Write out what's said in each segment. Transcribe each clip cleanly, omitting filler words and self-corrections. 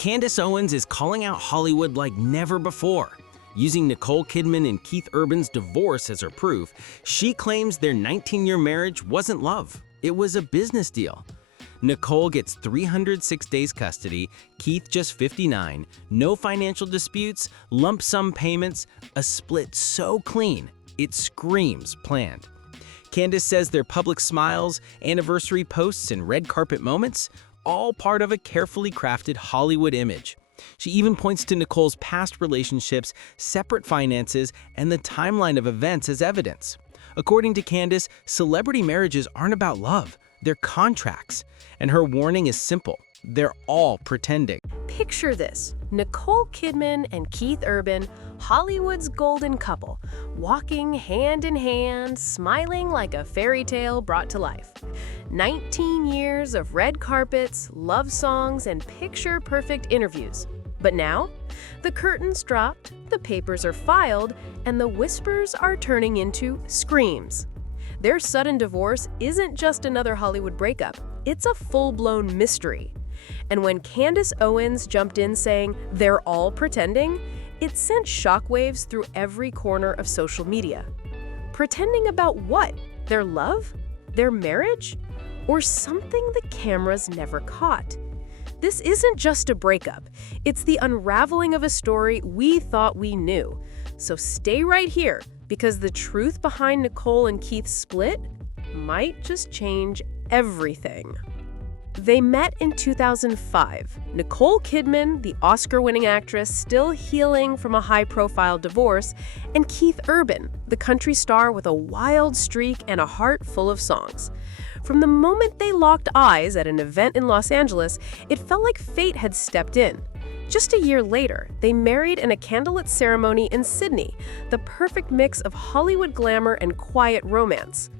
Candace Owens is calling out Hollywood like never before. Using Nicole Kidman and Keith Urban's divorce as her proof, she claims their 19-year marriage wasn't love. It was a business deal. Nicole gets 306 days custody, Keith just 59, no financial disputes, lump sum payments, a split so clean, it screams planned. Candace says their public smiles, anniversary posts, and red carpet moments, all part of a carefully crafted Hollywood image. She even points to Nicole's past relationships, separate finances, and the timeline of events as evidence. According to Candace, celebrity marriages aren't about love, they're contracts. And her warning is simple: they're all pretending. Picture this: Nicole Kidman and Keith Urban, Hollywood's golden couple, walking hand in hand, smiling like a fairy tale brought to life. 19 years of red carpets, love songs, and picture-perfect interviews. But now, the curtains dropped, the papers are filed, and the whispers are turning into screams. Their sudden divorce isn't just another Hollywood breakup, it's a full-blown mystery. And when Candace Owens jumped in saying they're all pretending, it sent shockwaves through every corner of social media. Pretending about what? Their love? Their marriage? Or something the cameras never caught? This isn't just a breakup. It's the unraveling of a story we thought we knew. So stay right here, because the truth behind Nicole and Keith's split might just change everything. They met in 2005. Nicole Kidman, the Oscar-winning actress still healing from a high-profile divorce, and Keith Urban, the country star with a wild streak and a heart full of songs. From the moment they locked eyes at an event in Los Angeles, it felt like fate had stepped in. Just a year later, they married in a candlelit ceremony in Sydney, the perfect mix of Hollywood glamour and quiet romance.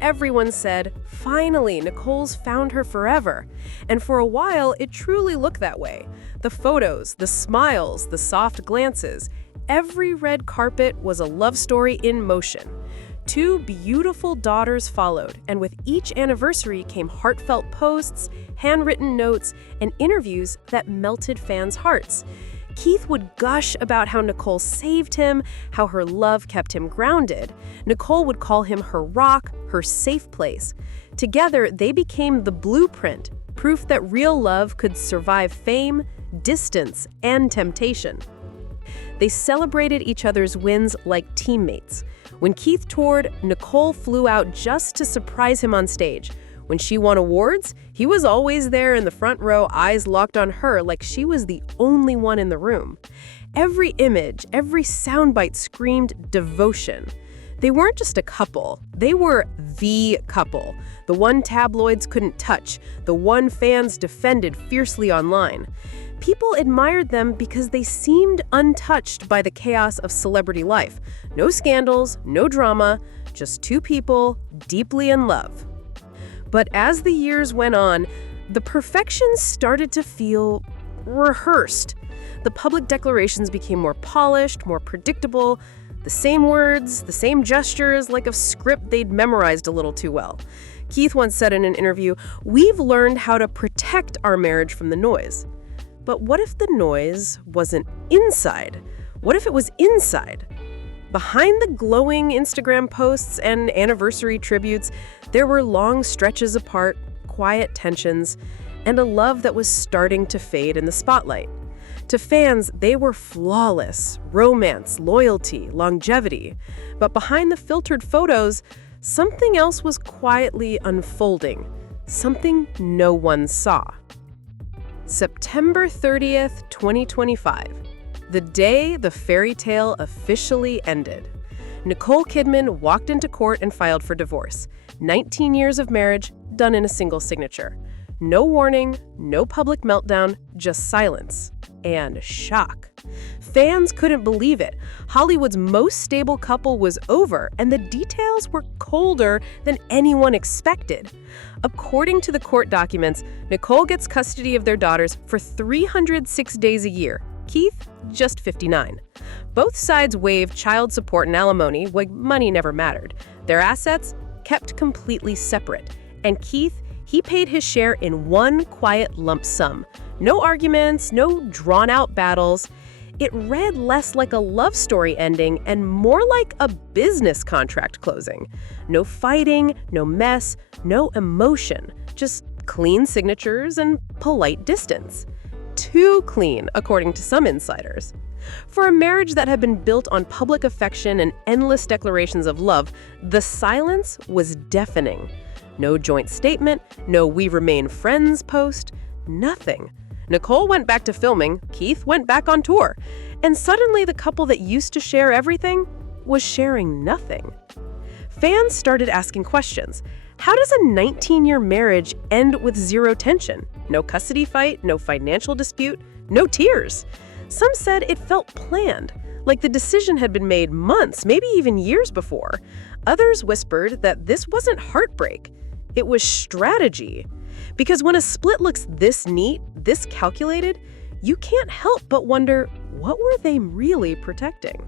Everyone said, finally, Nicole's found her forever. And for a while, it truly looked that way. The photos, the smiles, the soft glances, every red carpet was a love story in motion. 2 beautiful daughters followed, and with each anniversary came heartfelt posts, handwritten notes, and interviews that melted fans' hearts. Keith would gush about how Nicole saved him, how her love kept him grounded. Nicole would call him her rock, her safe place. Together, they became the blueprint, proof that real love could survive fame, distance, and temptation. They celebrated each other's wins like teammates. When Keith toured, Nicole flew out just to surprise him on stage. When she won awards, he was always there in the front row, eyes locked on her like she was the only one in the room. Every image, every soundbite screamed devotion. They weren't just a couple, they were the couple. The one tabloids couldn't touch, the one fans defended fiercely online. People admired them because they seemed untouched by the chaos of celebrity life. No scandals, no drama, just 2 people deeply in love. But as the years went on, the perfection started to feel rehearsed. The public declarations became more polished, more predictable, the same words, the same gestures, like a script they'd memorized a little too well. Keith once said in an interview, "We've learned how to protect our marriage from the noise." But what if the noise wasn't inside? What if it was inside? Behind the glowing Instagram posts and anniversary tributes, there were long stretches apart, quiet tensions, and a love that was starting to fade in the spotlight. To fans, they were flawless: romance, loyalty, longevity. But behind the filtered photos, something else was quietly unfolding, something no one saw. September 30th, 2025. The day the fairy tale officially ended. Nicole Kidman walked into court and filed for divorce. 19 years of marriage done in a single signature. No warning, no public meltdown, just silence and shock. Fans couldn't believe it. Hollywood's most stable couple was over, and the details were colder than anyone expected. According to the court documents, Nicole gets custody of their daughters for 306 days a year. Keith, just 59. Both sides waived child support and alimony, like money never mattered. Their assets kept completely separate. And Keith, he paid his share in one quiet lump sum. No arguments, no drawn-out battles. It read less like a love story ending and more like a business contract closing. No fighting, no mess, no emotion, just clean signatures and polite distance. Too clean, according to some insiders. For a marriage that had been built on public affection and endless declarations of love, the silence was deafening. No joint statement, no "we remain friends" post, nothing. Nicole went back to filming, Keith went back on tour, and suddenly the couple that used to share everything was sharing nothing. Fans started asking questions. How does a 19-year marriage end with zero tension? No custody fight, no financial dispute, no tears. Some said it felt planned, like the decision had been made months, maybe even years before. Others whispered that this wasn't heartbreak, it was strategy. Because when a split looks this neat, this calculated, you can't help but wonder, what were they really protecting?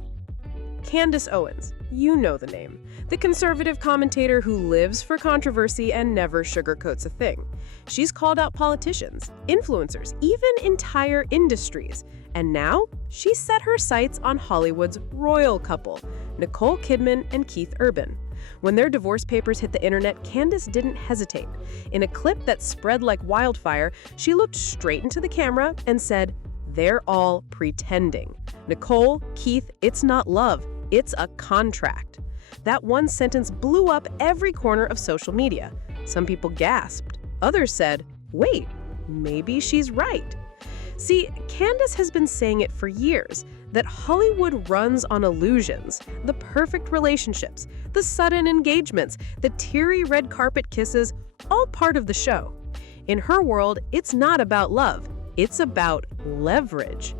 Candace Owens, you know the name. The conservative commentator who lives for controversy and never sugarcoats a thing. She's called out politicians, influencers, even entire industries. And now, she's set her sights on Hollywood's royal couple, Nicole Kidman and Keith Urban. When their divorce papers hit the internet, Candace didn't hesitate. In a clip that spread like wildfire, she looked straight into the camera and said, "They're all pretending. Nicole, Keith, it's not love, it's a contract." That one sentence blew up every corner of social media. Some people gasped. Others said, wait, maybe she's right. See, Candace has been saying it for years, that Hollywood runs on illusions, the perfect relationships, the sudden engagements, the teary red carpet kisses, all part of the show. In her world, it's not about love, it's about leverage.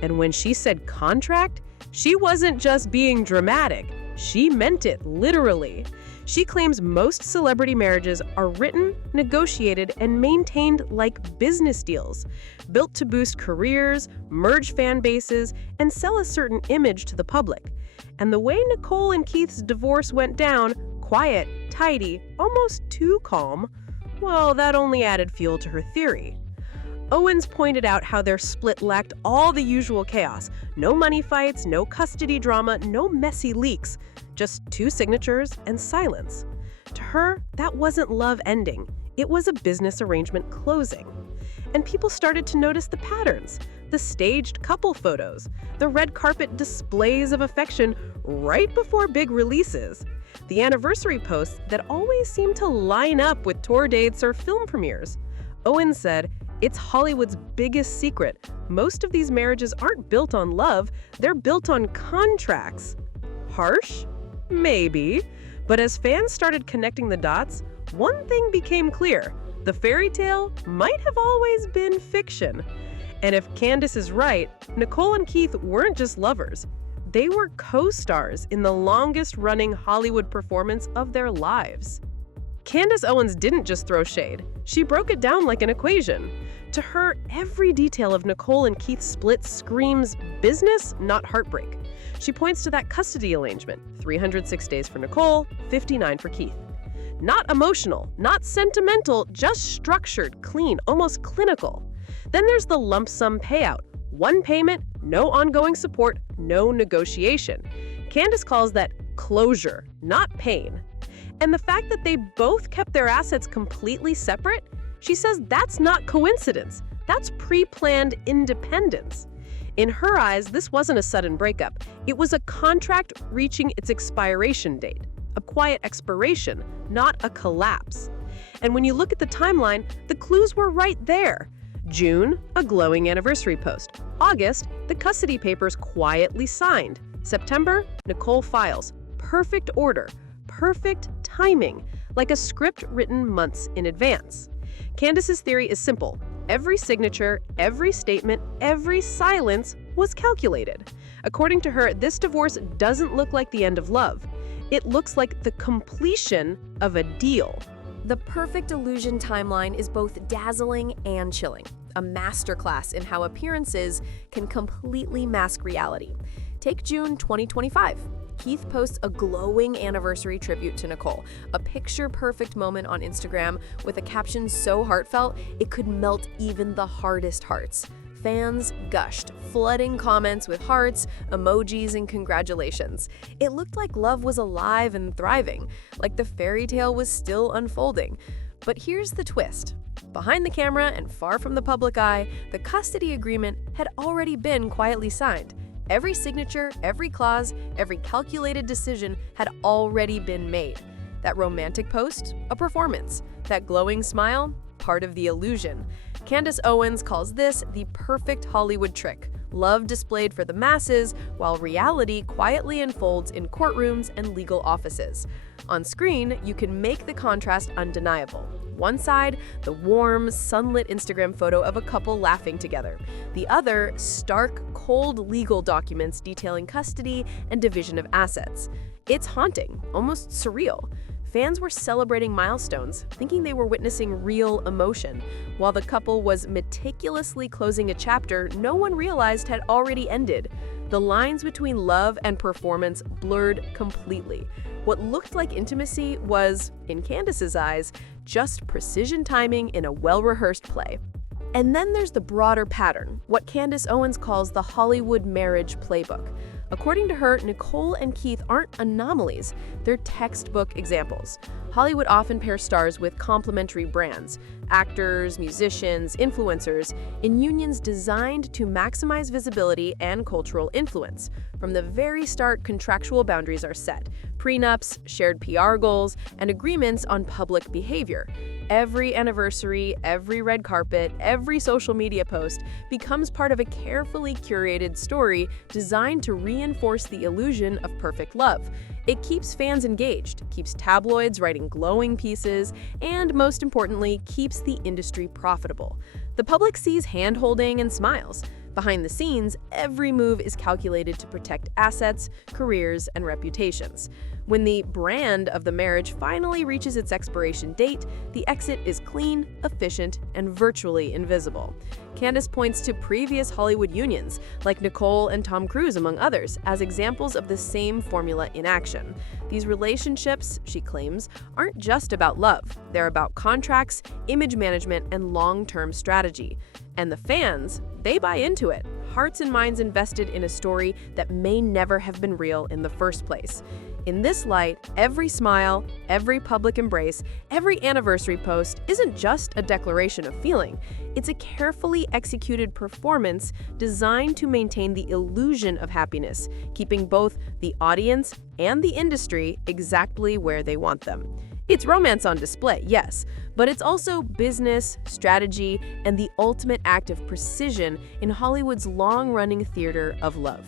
And when she said contract, she wasn't just being dramatic, she meant it literally. She claims most celebrity marriages are written, negotiated, and maintained like business deals, built to boost careers, merge fan bases, and sell a certain image to the public. And the way Nicole and Keith's divorce went down, quiet, tidy, almost too calm, well, that only added fuel to her theory. Owens pointed out how their split lacked all the usual chaos. No money fights, no custody drama, no messy leaks, just two signatures and silence. To her, that wasn't love ending. It was a business arrangement closing. And people started to notice the patterns, the staged couple photos, the red carpet displays of affection right before big releases, the anniversary posts that always seem to line up with tour dates or film premieres. Owens said, "It's Hollywood's biggest secret. Most of these marriages aren't built on love, they're built on contracts." Harsh? Maybe. But as fans started connecting the dots, one thing became clear. The fairy tale might have always been fiction. And if Candace is right, Nicole and Keith weren't just lovers. They were co-stars in the longest-running Hollywood performance of their lives. Candace Owens didn't just throw shade. She broke it down like an equation. To her, every detail of Nicole and Keith's split screams business, not heartbreak. She points to that custody arrangement, 306 days for Nicole, 59 for Keith. Not emotional, not sentimental, just structured, clean, almost clinical. Then there's the lump sum payout. One payment, no ongoing support, no negotiation. Candace calls that closure, not pain. And the fact that they both kept their assets completely separate, she says that's not coincidence. That's pre-planned independence. In her eyes, this wasn't a sudden breakup. It was a contract reaching its expiration date, a quiet expiration, not a collapse. And when you look at the timeline, the clues were right there. June, a glowing anniversary post. August, the custody papers quietly signed. September, Nicole files. Perfect order, perfect timing, like a script written months in advance. Candace's theory is simple. Every signature, every statement, every silence was calculated. According to her, this divorce doesn't look like the end of love. It looks like the completion of a deal. The perfect illusion timeline is both dazzling and chilling, a masterclass in how appearances can completely mask reality. Take June 2025. Keith posts a glowing anniversary tribute to Nicole, a picture-perfect moment on Instagram with a caption so heartfelt it could melt even the hardest hearts. Fans gushed, flooding comments with hearts, emojis, and congratulations. It looked like love was alive and thriving, like the fairy tale was still unfolding. But here's the twist. Behind the camera and far from the public eye, the custody agreement had already been quietly signed. Every signature, every clause, every calculated decision had already been made. That romantic post? A performance. That glowing smile? Part of the illusion. Candace Owens calls this the perfect Hollywood trick. Love displayed for the masses, while reality quietly unfolds in courtrooms and legal offices. On screen, you can make the contrast undeniable. One side, the warm, sunlit Instagram photo of a couple laughing together. The other, stark, cold legal documents detailing custody and division of assets. It's haunting, almost surreal. Fans were celebrating milestones, thinking they were witnessing real emotion, while the couple was meticulously closing a chapter no one realized had already ended. The lines between love and performance blurred completely. What looked like intimacy was, in Candace's eyes, just precision timing in a well-rehearsed play. And then there's the broader pattern, what Candace Owens calls the Hollywood marriage playbook. According to her, Nicole and Keith aren't anomalies, they're textbook examples. Hollywood often pairs stars with complementary brands, actors, musicians, influencers, in unions designed to maximize visibility and cultural influence. From the very start, contractual boundaries are set, prenups, shared PR goals, and agreements on public behavior. Every anniversary, every red carpet, every social media post becomes part of a carefully curated story designed to reinforce the illusion of perfect love. It keeps fans engaged, keeps tabloids writing glowing pieces, and most importantly, keeps the industry profitable. The public sees hand-holding and smiles. Behind the scenes, every move is calculated to protect assets, careers, and reputations. When the brand of the marriage finally reaches its expiration date, the exit is clean, efficient, and virtually invisible. Candace points to previous Hollywood unions, like Nicole and Tom Cruise, among others, as examples of the same formula in action. These relationships, she claims, aren't just about love. They're about contracts, image management, and long-term strategy. And the fans, they buy into it. Hearts and minds invested in a story that may never have been real in the first place. In this light, every smile, every public embrace, every anniversary post isn't just a declaration of feeling. It's a carefully executed performance designed to maintain the illusion of happiness, keeping both the audience and the industry exactly where they want them. It's romance on display, yes, but it's also business, strategy, and the ultimate act of precision in Hollywood's long-running theater of love.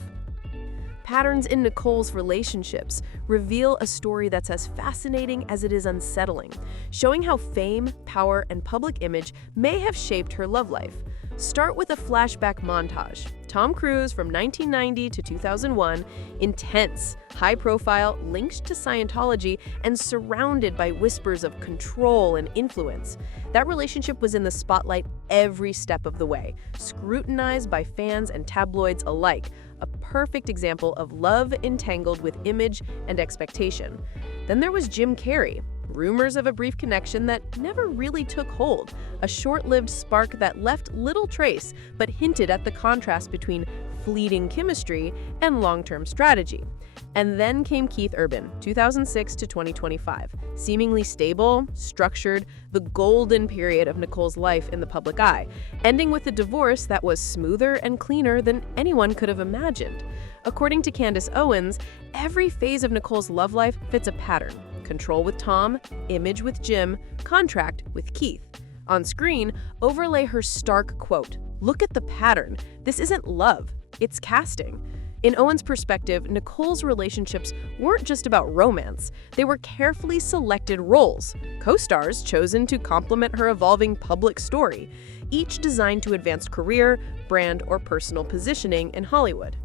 Patterns in Nicole's relationships reveal a story that's as fascinating as it is unsettling, showing how fame, power, and public image may have shaped her love life. Start with a flashback montage. Tom Cruise from 1990 to 2001, intense, high-profile, linked to Scientology, and surrounded by whispers of control and influence. That relationship was in the spotlight every step of the way, scrutinized by fans and tabloids alike, a perfect example of love entangled with image and expectation. Then there was Jim Carrey. Rumors of a brief connection that never really took hold, a short-lived spark that left little trace but hinted at the contrast between fleeting chemistry and long-term strategy. And then came Keith Urban, 2006 to 2025, seemingly stable, structured, the golden period of Nicole's life in the public eye, ending with a divorce that was smoother and cleaner than anyone could have imagined. According to Candace Owens, every phase of Nicole's love life fits a pattern. Control with Tom, image with Jim, contract with Keith. On screen, overlay her stark quote, "Look at the pattern. This isn't love, it's casting." In Owens' perspective, Nicole's relationships weren't just about romance. They were carefully selected roles, co-stars chosen to complement her evolving public story, each designed to advance career, brand, or personal positioning in Hollywood.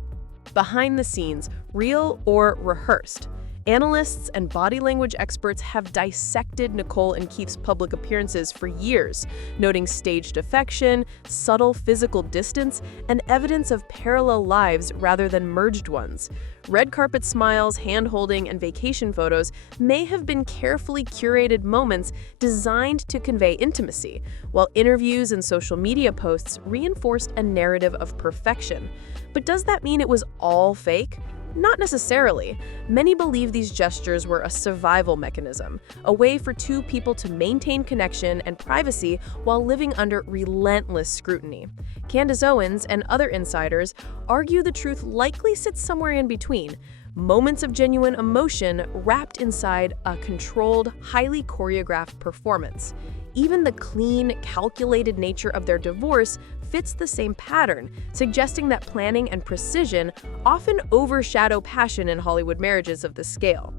Behind the scenes, real or rehearsed. Analysts and body language experts have dissected Nicole and Keith's public appearances for years, noting staged affection, subtle physical distance, and evidence of parallel lives rather than merged ones. Red carpet smiles, hand-holding, and vacation photos may have been carefully curated moments designed to convey intimacy, while interviews and social media posts reinforced a narrative of perfection. But does that mean it was all fake? Not necessarily. Many believe these gestures were a survival mechanism, a way for two people to maintain connection and privacy while living under relentless scrutiny. Candace Owens and other insiders argue the truth likely sits somewhere in between, moments of genuine emotion wrapped inside a controlled, highly choreographed performance. Even the clean, calculated nature of their divorce fits the same pattern, suggesting that planning and precision often overshadow passion in Hollywood marriages of this scale.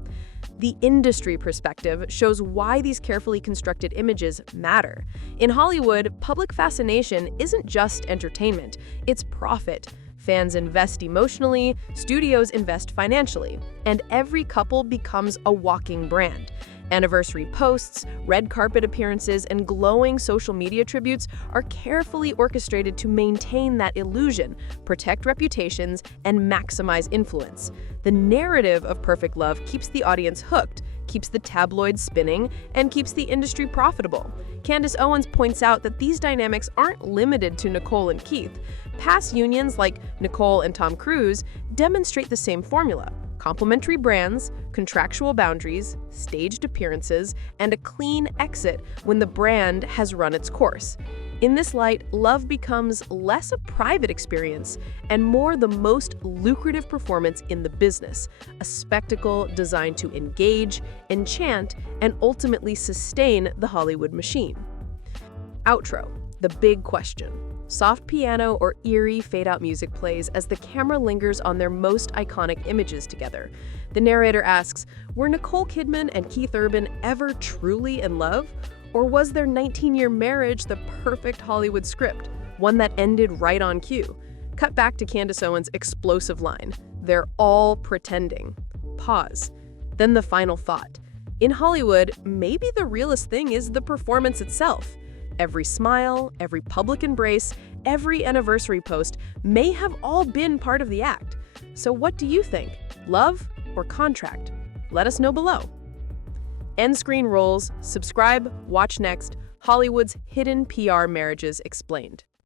The industry perspective shows why these carefully constructed images matter. In Hollywood, public fascination isn't just entertainment, it's profit. Fans invest emotionally, studios invest financially, and every couple becomes a walking brand. Anniversary posts, red carpet appearances, and glowing social media tributes are carefully orchestrated to maintain that illusion, protect reputations, and maximize influence. The narrative of perfect love keeps the audience hooked, keeps the tabloids spinning, and keeps the industry profitable. Candace Owens points out that these dynamics aren't limited to Nicole and Keith. Past unions like Nicole and Tom Cruise demonstrate the same formula. Complementary brands, contractual boundaries, staged appearances, and a clean exit when the brand has run its course. In this light, love becomes less a private experience and more the most lucrative performance in the business, a spectacle designed to engage, enchant, and ultimately sustain the Hollywood machine. Outro, the big question. Soft piano or eerie fade-out music plays as the camera lingers on their most iconic images together. The narrator asks, were Nicole Kidman and Keith Urban ever truly in love? Or was their 19-year marriage the perfect Hollywood script, one that ended right on cue? Cut back to Candace Owens' explosive line, "They're all pretending." Pause. Then the final thought. In Hollywood, maybe the realest thing is the performance itself. Every smile, every public embrace, every anniversary post may have all been part of the act. So what do you think? Love or contract? Let us know below. End screen rolls. Subscribe, watch next. Hollywood's hidden PR marriages explained.